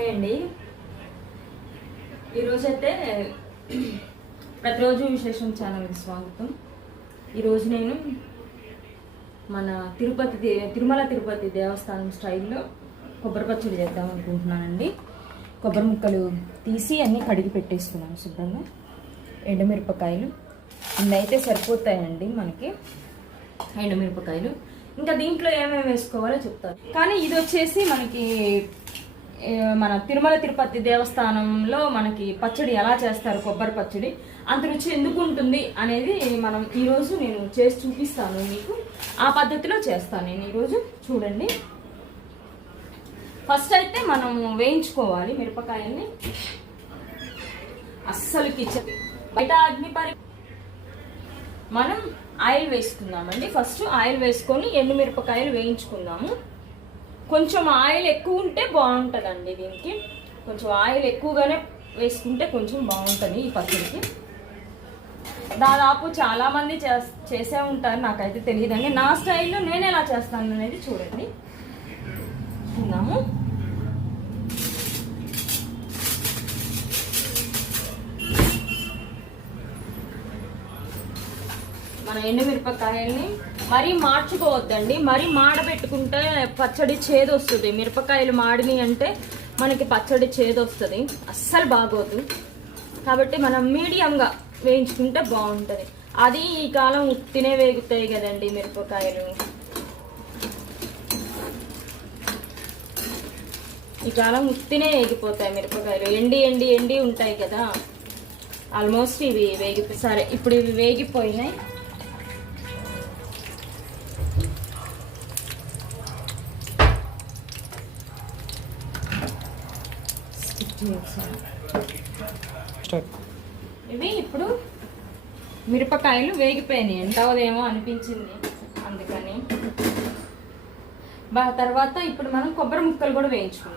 Hi అండి. ఈరోజైతే ప్రతిరోజు విశేషం ఛానల్కి స్వాగతం. ఈరోజు నేను మన తిరుమల తిరుపతి దేవస్థానం స్టైల్లో కొబ్బరి పచ్చడి చేద్దాం అనుకుంటున్నానండి. కొబ్బరి ముక్కలు తీసి అన్నీ కడిగి పెట్టేసుకున్నాను శుభ్రంగా. ఎండుమిరపకాయలు ఇన్నైతే సరిపోతాయండి మనకి ఎండుమిరపకాయలు. ఇంకా దీంట్లో ఏమేమి వేసుకోవాలో చెప్తాను. కానీ ఇది వచ్చేసి మనకి మన తిరుమల తిరుపతి దేవస్థానంలో మనకి పచ్చడి ఎలా చేస్తారు, కొబ్బరి పచ్చడి అంత రుచి ఎందుకు ఉంటుంది అనేది మనం ఈరోజు నేను చేసి చూపిస్తాను మీకు. ఆ పద్ధతిలో చేస్తాను నేను ఈరోజు. చూడండి, ఫస్ట్ అయితే మనం వేయించుకోవాలి మిరపకాయల్ని. అస్సలు కిచెన్ బయట అగ్నిపరి మనం ఆయిల్ వేసుకుందామండి. ఫస్ట్ ఆయిల్ వేసుకొని ఎండుమిరపకాయలు వేయించుకుందాము. కొంచెం ఆయిల్ ఎక్కువ ఉంటే బాగుంటుందండి దీనికి. కొంచెం ఆయిల్ ఎక్కువగానే వేసుకుంటే కొంచెం బాగుంటుంది ఈ పచ్చడికి. దాదాపు చాలామంది చేసే ఉంటారు, నాకైతే తెలియదండి. నా స్టైల్లో నేను ఎలా చేస్తాను అనేది చూడండి. చూద్దాము. మన ఎండుమిరపకాయల్ని మరీ మార్చుకోవద్దండి. మరీ మాడబెట్టుకుంటే పచ్చడి చేదు వస్తుంది. మిరపకాయలు మాడిని అంటే మనకి పచ్చడి చేదు వస్తుంది, అస్సలు బాగోదు. కాబట్టి మనం మీడియంగా వేయించుకుంటే బాగుంటుంది. అది ఈ కాలం ఉత్తినే వేగుతాయి కదండి మిరపకాయలు. ఈ కాలం ఉత్తినే వేగిపోతాయి మిరపకాయలు. ఎండి ఉంటాయి కదా. ఆల్మోస్ట్ ఇవి వేగిపోయి సరే. ఇప్పుడు ఇవి వేగిపోయినాయి. ఇవి ఇప్పుడు మిరపకాయలు వేగిపోయినాయి. ఎండవదేమో అనిపించింది అందుకని. తర్వాత ఇప్పుడు మనం కొబ్బరి ముక్కలు కూడా వేయించుకున్నాం.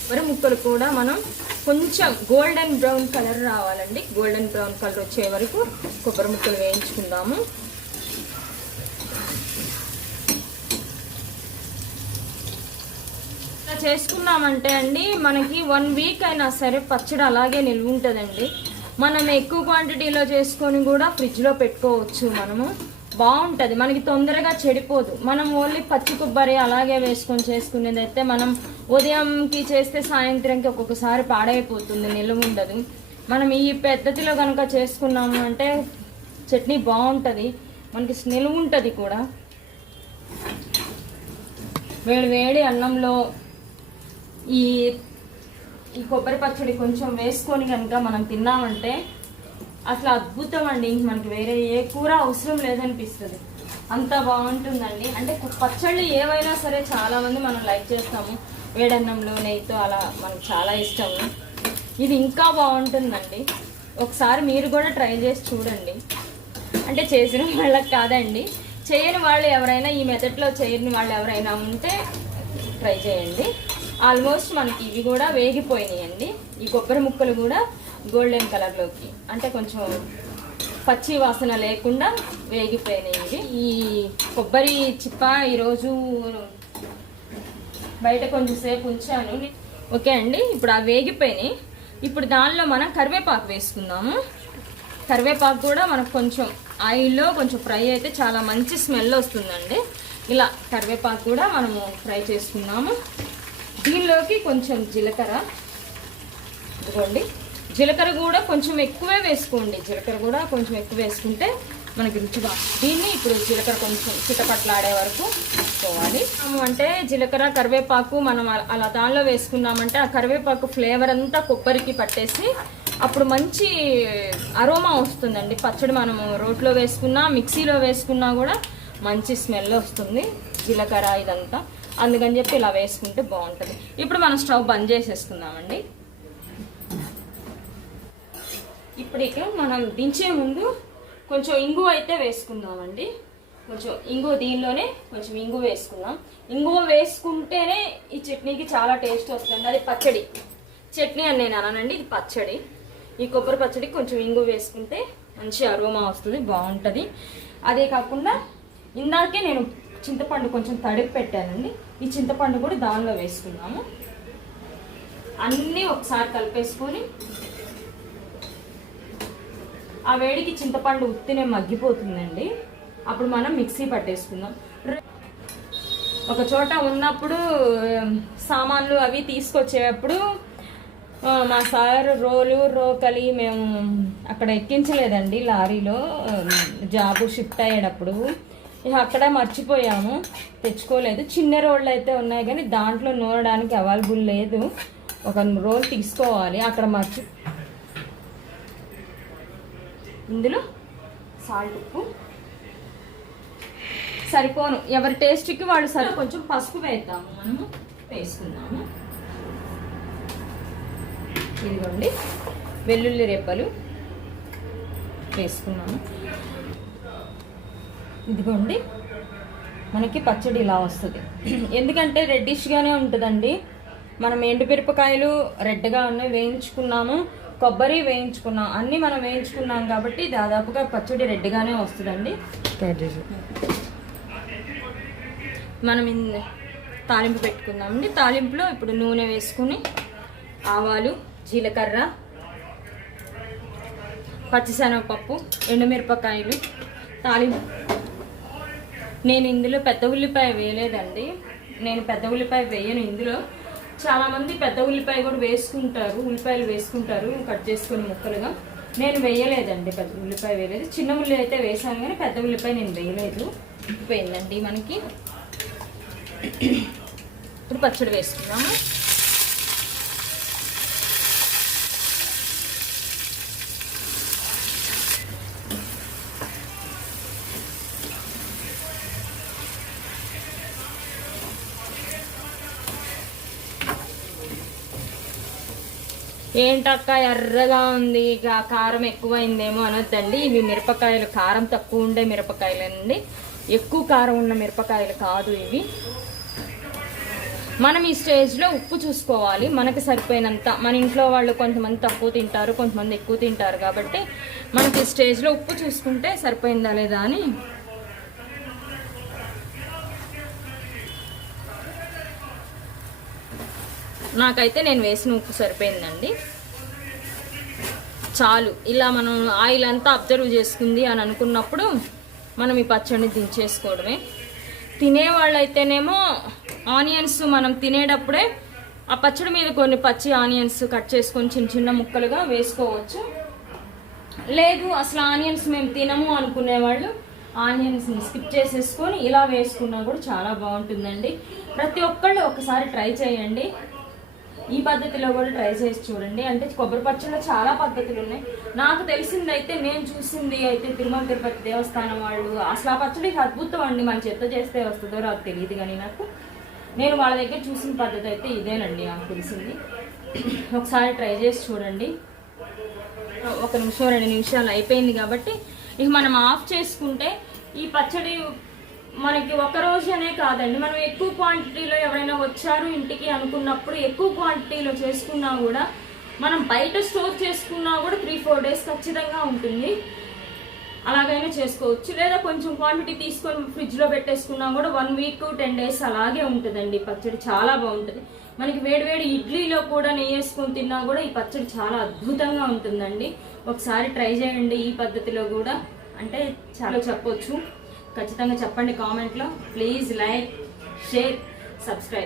కొబ్బరి ముక్కలు కూడా మనం కొంచెం గోల్డెన్ బ్రౌన్ కలర్ రావాలండి. గోల్డెన్ బ్రౌన్ కలర్ వచ్చే వరకు కొబ్బరి ముక్కలు వేయించుకుందాము. ఇలా చేసుకున్నామంటే అండి మనకి 1 వీక్ అయినా సరే పచ్చడి అలాగే నిల్వ ఉంటుందండి. మనం ఎక్కువ క్వాంటిటీలో చేసుకొని కూడా ఫ్రిడ్జ్లో పెట్టుకోవచ్చు. మనము బాగుంటుంది, మనకి తొందరగా చెడిపోదు. మనం ఓన్లీ పచ్చి కొబ్బరి అలాగే వేసుకొని చేసుకునేది అయితే మనం ఉదయంకి చేస్తే సాయంత్రంకి ఒక్కొక్కసారి పాడైపోతుంది, నిల్వ ఉండదు. మనం ఈ పద్ధతిలో కనుక చేసుకున్నాము అంటే చట్నీ బాగుంటుంది, మనకి నిల్వ ఉంటుంది కూడా. వేడి వేడి అన్నంలో ఈ కొబ్బరి పచ్చడి కొంచెం వేసుకొని కనుక మనం తిన్నామంటే అసలు అద్భుతం అండి. మనకి వేరే ఏ కూర అవసరం లేదనిపిస్తుంది, అంత బాగుంటుందండి. అంటే పచ్చళ్ళు ఏవైనా సరే చాలామంది మనం లైక్ చేస్తాము. వేడన్నంలో నెయ్యితో అలా మనకు చాలా ఇష్టము. ఇది ఇంకా బాగుంటుందండి. ఒకసారి మీరు కూడా ట్రై చేసి చూడండి. అంటే చేసిన వాళ్ళకి కాదండి, చేయని వాళ్ళు ఎవరైనా, ఈ మెథడ్లో చేయని వాళ్ళు ఎవరైనా ఉంటే ట్రై చేయండి. ఆల్మోస్ట్ మనకి ఇవి కూడా వేగిపోయినాయండి. ఈ కొబ్బరి ముక్కలు కూడా గోల్డెన్ కలర్లోకి, అంటే కొంచెం పచ్చి వాసన లేకుండా వేగిపోయినాయి ఇవి. ఈ కొబ్బరి చిప్ప ఈరోజు బయట కొంచెం సేపు ఉంచాను. ఓకే అండి, ఇప్పుడు అవి వేగిపోయినాయి. ఇప్పుడు దానిలో మనం కరివేపాకు వేసుకుందాము. కరివేపాకు కూడా మనకు కొంచెం ఆయిల్లో కొంచెం ఫ్రై అయితే చాలా మంచి స్మెల్ వస్తుందండి. ఇలా కరివేపాకు కూడా మనము ఫ్రై చేసుకుందాము. దీనిలోకి కొంచెం జీలకర్ర, ఇదిగోండి జీలకర్ర కూడా కొంచెం ఎక్కువే వేసుకోండి. జీలకర్ర కూడా కొంచెం ఎక్కువ వేసుకుంటే మనకి రుచిగా. దీన్ని ఇప్పుడు జీలకర్ర కొంచెం చిటపట్లాడే వరకు వేసుకోవాలి. అంటే జీలకర్ర కరివేపాకు మనం అలా దానిలో వేసుకున్నామంటే ఆ కరివేపాకు ఫ్లేవర్ అంతా కొబ్బరికి పట్టేసి అప్పుడు మంచి అరోమా వస్తుందండి. పచ్చడి మనము రోట్లో వేసుకున్నా మిక్సీలో వేసుకున్నా కూడా మంచి స్మెల్ వస్తుంది జీలకర్ర ఇదంతా. అందుకని చెప్పి ఇలా వేసుకుంటే బాగుంటుంది. ఇప్పుడు మనం స్టవ్ బంద్ చేసేసుకుందామండి. ఇప్పుడు ఇక మనం దించే ముందు కొంచెం ఇంగువ అయితే వేసుకుందామండి. కొంచెం ఇంగువ, దీనిలోనే కొంచెం ఇంగువ వేసుకుందాం. ఇంగువ వేసుకుంటేనే ఈ చట్నీకి చాలా టేస్ట్ వస్తుంది. అది పచ్చడి చట్నీ అని నేను అన్నానండి, ఇది పచ్చడి. ఈ కొబ్బరి పచ్చడికి కొంచెం ఇంగువ వేసుకుంటే మంచి అరోమా వస్తుంది, బాగుంటుంది. అదే కాకుండా ఇందాకే నేను చింతపండు కొంచెం తడిపి పెట్టానండి, ఈ చింతపండు కూడా దానిలో వేసుకున్నాము. అన్నీ ఒకసారి కలిపేసుకొని ఆ వేడికి చింతపండు ఉత్తినే మగ్గిపోతుందండి. అప్పుడు మనం మిక్సీ పట్టేసుకుందాం. ఒక చోట ఉన్నప్పుడు సామాన్లు అవి తీసుకొచ్చేటప్పుడు మా సార్ రోకలి మేము అక్కడ ఎక్కించలేదండి లారీలో, జాబు షిఫ్ట్ అయ్యేటప్పుడు. ఇక అక్కడ మర్చిపోయాము, తెచ్చుకోలేదు. చిన్న రోళ్ళు అయితే ఉన్నాయి కానీ దాంట్లో నూరడానికి అవైలబుల్ లేదు. ఒక రోల్ తీసుకోవాలి, అక్కడ ఇందులో సాల్ట్, ఉప్పు సరిపోను, ఎవరి టేస్ట్కి వాళ్ళు కొంచెం పసుపు వేద్దాము, మనము వేసుకుందాము. ఇదిగోండి వెల్లుల్లి రెబ్బలు వేసుకున్నాము. ఇదిగోండి మనకి పచ్చడి ఇలా వస్తుంది. ఎందుకంటే రెడ్డిష్గానే ఉంటుందండి. మనం ఎండుమిరపకాయలు రెడ్గా ఉన్నాయి వేయించుకున్నాము, కొబ్బరి వేయించుకున్నాం, అన్నీ మనం వేయించుకున్నాం కాబట్టి దాదాపుగా పచ్చడి రెడ్గానే వస్తుందండి. మనం తాలింపు పెట్టుకుందామండి. తాలింపులో ఇప్పుడు నూనె వేసుకుని ఆవాలు, జీలకర్ర, పచ్చిశనగపప్పు, ఎండుమిరపకాయలు తాలింపు. నేను ఇందులో పెద్ద ఉల్లిపాయ వేయలేదండి, నేను పెద్ద ఉల్లిపాయ వేయను. ఇందులో చాలామంది పెద్ద ఉల్లిపాయ కూడా వేసుకుంటారు, ఉల్లిపాయలు వేసుకుంటారు కట్ చేసుకుని ముక్కలుగా. నేను వేయలేదండి, పెద్ద ఉల్లిపాయ వేయలేదు. చిన్న ఉల్లి అయితే వేసాను కానీ పెద్ద ఉల్లిపాయ నేను వేయలేదు. పోయిందండి మనకి. ఇప్పుడు పచ్చడి వేసుకున్నాము. ఏంటక్క ఎర్రగా ఉంది, కారం ఎక్కువైందేమో అనొద్దండి. ఇవి మిరపకాయలు, కారం తక్కువ ఉండే మిరపకాయలండి, ఎక్కువ కారం ఉన్న మిరపకాయలు కాదు ఇవి. మనం ఈ స్టేజ్లో ఉప్పు చూసుకోవాలి, మనకి సరిపోయినంత. మన ఇంట్లో వాళ్ళు కొంతమంది తక్కువ తింటారు, కొంతమంది ఎక్కువ తింటారు కాబట్టి మనకి ఈ స్టేజ్లో ఉప్పు చూసుకుంటే సరిపోయిందా లేదా అని. నాకైతే నేను వేసిన ఉప్పు సరిపోయిందండి, చాలు. ఇలా మనం ఆయిల్ అంతా అబ్జర్వ్ చేసుకుంది అని అనుకున్నప్పుడు మనం ఈ పచ్చడిని దించేసుకోవడమే. తినేవాళ్ళైతేనేమో ఆనియన్స్ మనం తినేటప్పుడే ఆ పచ్చడి మీద కొన్ని పచ్చి ఆనియన్స్ కట్ చేసుకొని చిన్న చిన్న ముక్కలుగా వేసుకోవచ్చు. లేదు అసలు ఆనియన్స్ మేము తినము అనుకునేవాళ్ళు ఆనియన్స్ని స్కిప్ చేసేసుకొని ఇలా వేసుకున్నా కూడా చాలా బాగుంటుందండి. ప్రతి ఒక్కళ్ళు ఒకసారి ట్రై చేయండి, ఈ పద్ధతిలో కూడా ట్రై చేసి చూడండి. అంటే కొబ్బరి పచ్చడిలో చాలా పద్ధతులు ఉన్నాయి. నాకు తెలిసిందైతే, నేను చూసింది అయితే తిరుమల తిరుపతి దేవస్థానం వాళ్ళు అసలు ఆ పచ్చడికి అద్భుతం అండి. మన చేత్తో చేస్తే వస్తుందో రాదు తెలియదు కానీ నేను వాళ్ళ దగ్గర చూసిన పద్ధతి అయితే ఇదేనండి నాకు తెలిసింది. ఒకసారి ట్రై చేసి చూడండి. 1 నిమిషం 2 నిమిషాలు అయిపోయింది కాబట్టి ఇక మనం ఆఫ్ చేసుకుంటే ఈ పచ్చడి మనకి ఒక రోజు అనే కాదండి, మనం ఎక్కువ క్వాంటిటీలో ఎవరైనా వచ్చారు ఇంటికి అనుకున్నప్పుడు ఎక్కువ క్వాంటిటీలో చేసుకున్నా కూడా, మనం బయట స్టోర్ చేసుకున్నా కూడా 3-4 డేస్ ఖచ్చితంగా ఉంటుంది. అలాగైనా చేసుకోవచ్చు. లేదా కొంచెం క్వాంటిటీ తీసుకొని ఫ్రిడ్జ్లో పెట్టేసుకున్నా కూడా 1 వీక్ 10 డేస్ అలాగే ఉంటుందండి. పచ్చడి చాలా బాగుంటుంది. మనకి వేడివేడి ఇడ్లీలో కూడా నెయ్యి వేసుకొని తిన్నా కూడా ఈ పచ్చడి చాలా అద్భుతంగా ఉంటుందండి. ఒకసారి ట్రై చేయండి ఈ పద్ధతిలో కూడా. అంటే చాలా చెప్పొచ్చు, ఖచ్చితంగా చెప్పండి కామెంట్లో. Please like, share, subscribe.